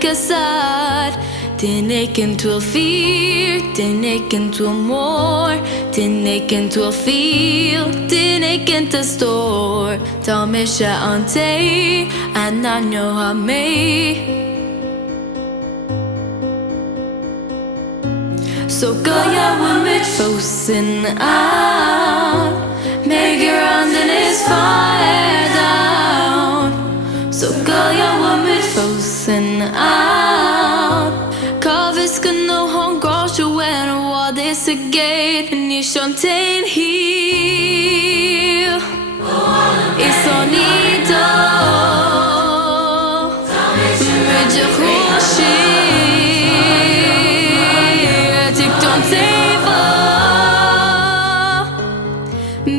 kasad Tineken to fear, tineken to more, tineken to feel, tineken to store. Ta misha ante, ananyo hame. Så går jag med mitt fosen out. Make your anden is fire down. Så går jag med mitt fosen out. Kaviska no hon gosh when what this a gate and you shantain here. It's on ito. Med your hoshi.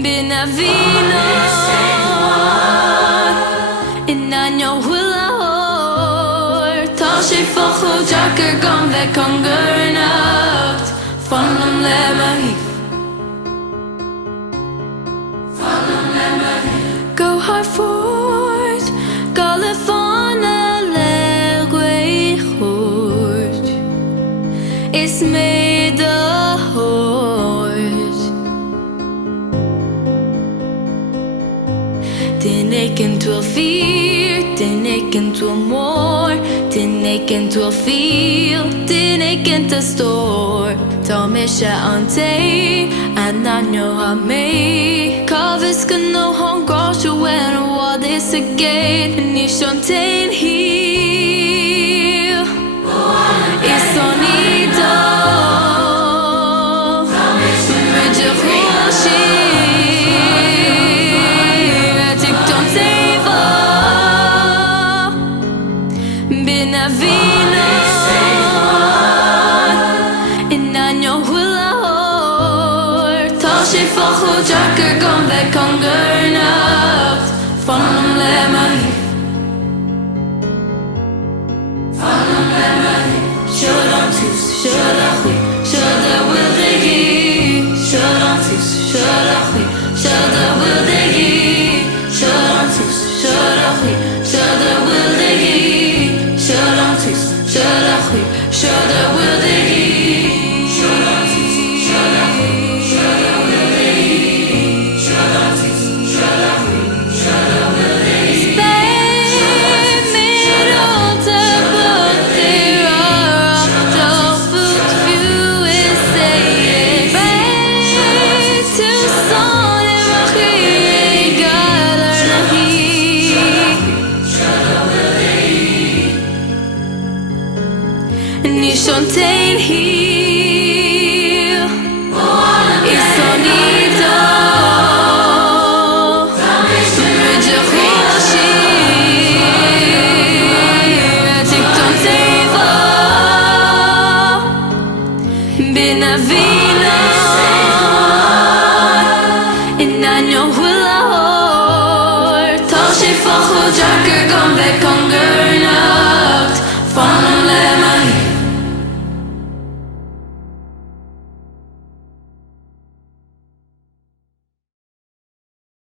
Binavino Inanyo hulahor Ta sig focho jacker gone väck hunger nacht Von dem Lemmerhief Go hard fort Galifana legway hort It's made the Tineken to a fear, tineken to a more, tineken to a feel, tineken to store. Ta misha ante, ananyo hame. Kaviska no hon gosh when what is a gate and you shantain here. It's on ito. Med your hoshi. Binavino Inanyo hulahor Ta sig focho jacker gone väck hunger nacht Von dem Lemmerhief Shudon tus, shudachui Shudda wildegi Shudon tus, shudachui Shudda wildegi Shudon tus, shudachui Shudda wildegi Shudontis, shudachui, shudda wildegi Shudontis, shudachui, shudda wildegi Shudontis, shudachui, shudda wildegi Spare me to put there are all food few is saying Back to son and machir galar nahi Ni shantain here It's on ito Med your hoshi Tikton teva Binavino Inanyo hulahor Ta sig focho jacker gone väck hunger